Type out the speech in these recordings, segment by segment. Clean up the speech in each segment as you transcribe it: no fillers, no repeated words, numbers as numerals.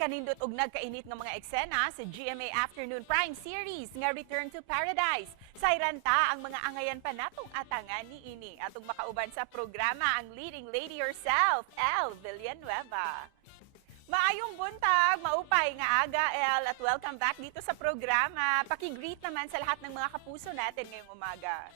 kanindot og nagkainit nga mga eksena sa GMA Afternoon Prime Series nga Return to Paradise. Sayranta ang mga angayan pa natong atangan ni ini. Atong makauban sa programa ang leading lady herself, Elle Villanueva. Maayong buntag, maupay nga aga, Elle, at welcome back dito sa programa. Paki-greet naman sa lahat ng mga kapuso natin ngayong umaga.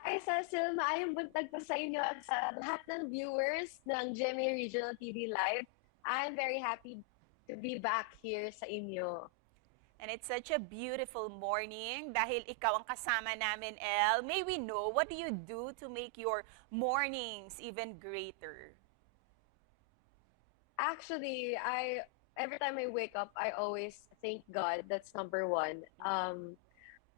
Hi, Cecil. Maayong buntag po sa inyo at sa lahat ng viewers ng GMA Regional TV Live. I'm very happy to be back here sa inyo. And it's such a beautiful morning dahil ikaw ang kasama namin, Elle. May we know, what do you do to make your mornings even greater? Actually, every time I wake up, I always thank God. That's number one.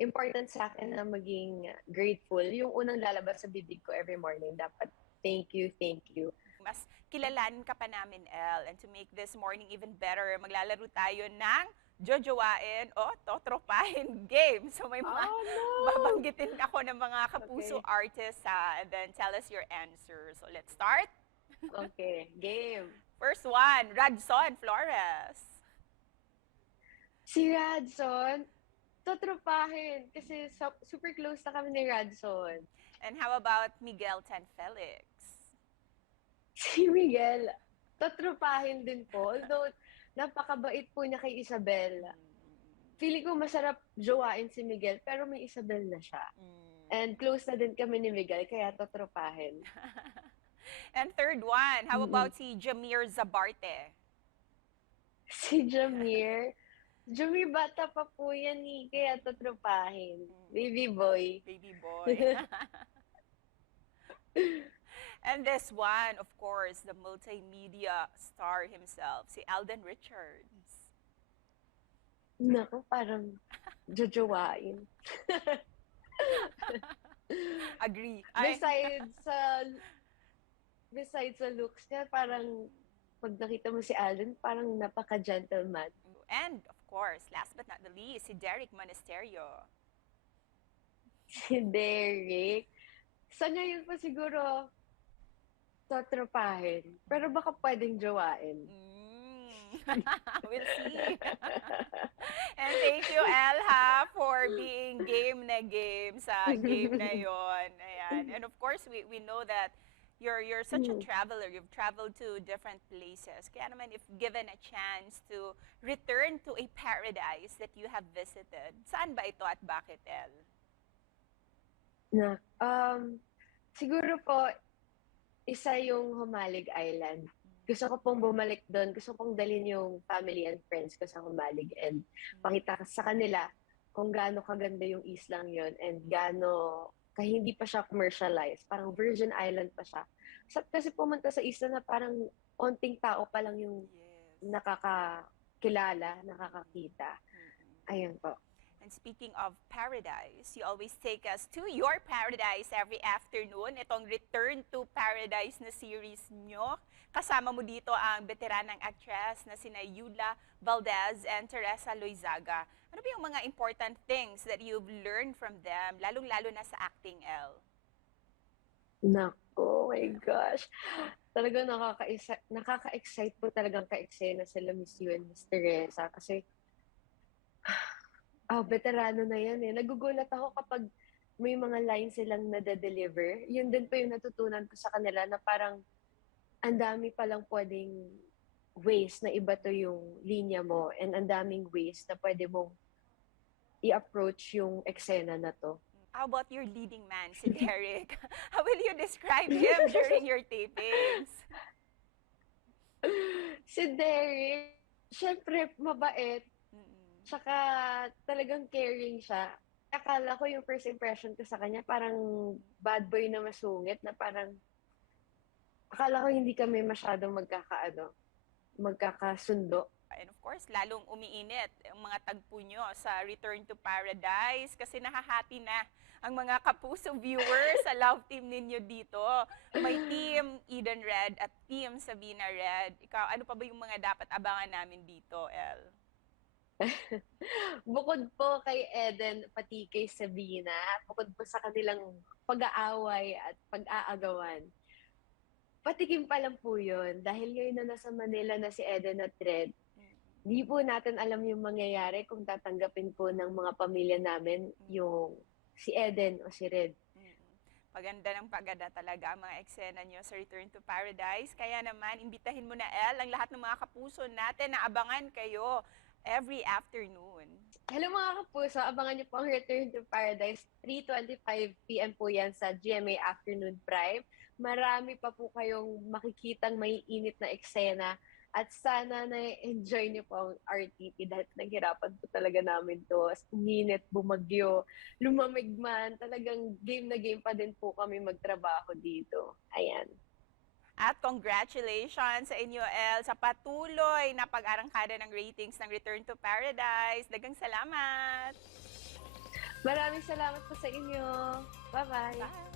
Important sa akin na maging grateful. Yung unang lalabas sa bibig ko every morning, dapat thank you, thank you. Mas kilalanin ka pa namin, Elle. And to make this morning even better, maglalaro tayo ng jojowain o totropahin game. So may mga babanggitin ako ng mga kapuso artists and then tell us your answer. So let's start. Okay, game. First one, Radson Flores. Si Radson, totropahin kasi super close na kami ni Radson. And how about Miguel Tan Felix? Si Miguel, totropahin din po. Although, napakabait po niya kay Isabel. Feeling ko masarap jowain si Miguel, pero may Isabel na siya. And close na din kami ni Miguel, kaya totropahin. And third one, how about si Jamir Zabarte? Si Jamir, bata pa po yan kaya totropahin. Baby boy. Baby boy. And this one, of course, the multimedia star himself, si Alden Richards. Naku, parang jojowain. Agree. Besides sa looks niya, parang pag nakita mo si Alden, parang napaka-gentleman. And, of course, last but not the least, si Derek Monasterio. Si Derek. Sa ngayon po siguro, totropahin. Pero baka pwedeng jowain. We'll see. And thank you, Elha, for being game na game sa game na yon. Ayan. And of course, we know that you're such a traveler. You've traveled to different places. Kaya naman, if given a chance to return to a paradise that you have visited, saan ba ito at bakit, El? Siguro po, isa yung Humalig Island. Gusto ko pong bumalik doon. Gusto kong dalhin yung family and friends ko sa Humalig and pakita sa kanila kung gaano kaganda yung islang yon and gaano hindi pa siya commercialized. Parang Virgin Island pa siya. Kasi pumunta sa isla na parang onting tao pa lang yung nakakakilala, nakakakita. Ayun po. And speaking of paradise, you always take us to your paradise every afternoon. Itong Return to Paradise na series nyo. Kasama mo dito ang veteranang actress na sina Yula Valdez and Teresa Loizaga. Ano ba yung mga important things that you've learned from them, lalong-lalo na sa acting, Elle? Nako, oh my gosh. Talagang nakaka-excite po talagang ka-eksena sila Miss Yu and Miss Teresa kasi veterano na yan eh. Nagugulat ako kapag may mga lines silang nade-deliver. Yun din po yung natutunan ko sa kanila na parang ang dami palang pwedeng ways na iba to yung linya mo and ang daming ways na pwede mong i-approach yung eksena na to. How about your leading man, si Derek? How will you describe him during your tapings? Si Derek, syempre mabait. Tsaka talagang caring siya. Akala ko yung first impression ko sa kanya parang bad boy na masungit na parang akala ko hindi kami masyadong magkakasundo. And of course, lalong umiinit ang mga tagpo nyo sa Return to Paradise kasi nakahati na ang mga kapuso viewers sa love team ninyo dito. May team Eden Red at team Sabina Red. Ikaw, ano pa ba yung mga dapat abangan namin dito, Elle? Bukod po kay Eden, pati kay Sabina, bukod po sa kanilang pag-aaway at pag-aagawan, patikim pa lang po yun. Dahil ngayon na nasa Manila na si Eden at Red, di po natin alam yung mangyayari kung tatanggapin po ng mga pamilya namin yung si Eden o si Red. Paganda ng paganda talaga ang mga eksena nyo sa Return to Paradise. Kaya naman, imbitahin mo na, El, ang lahat ng mga kapuso natin na abangan kayo every afternoon. Hello mga kapuso, abangan niyo po ang Return to Paradise. 3:25 p.m. po yan sa GMA Afternoon Prime. Marami pa po kayong makikitang may init na eksena. At sana na-enjoy niyo po ang RTP dahil naghirapan po talaga namin to. Uminit, bumagyo, lumamig man. Talagang game na game pa din po kami magtrabaho dito. Ayan. At congratulations sa inyo, El, sa patuloy na pag-arangkada ng ratings ng Return to Paradise. Dagang salamat! Maraming salamat po sa inyo. Bye-bye. Bye!